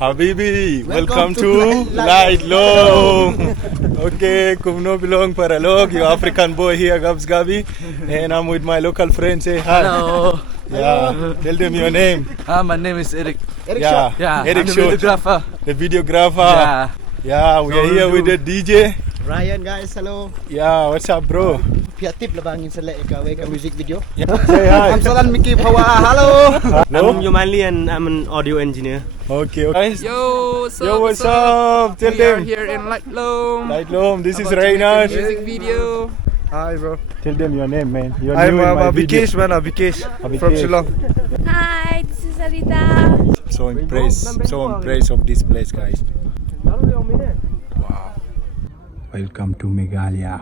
Habibi, welcome to Laitlum. Okay, kumno bilong paralog, your African boy here, Gabs Gabi, and I'm with my local friends. Say hi. Hello. Yeah, tell them your name. My name is Eric. Yeah, Eric I'm the Short, videographer. the videographer. Yeah, we are here with the DJ. Ryan guys, hello. Yeah, what's up, bro? Piatip labangin sa ikaw ka music video. Yeah, say hi. I'm Salan Miki Pawa. Hello. No? I'm Yumali and I'm an audio engineer. Okay, guys. Yo, What's up? Tell We are them. here in Laitlum. Laitlum, this is About to make a Reynard. music video. Hi bro. Tell them your name, man. You're I'm new in my video. Abhikesh man, Abhikesh from Abhikesh. Shillong. Hi, this is Arita. So impressed of this place, guys. Wow. Welcome to Meghalaya.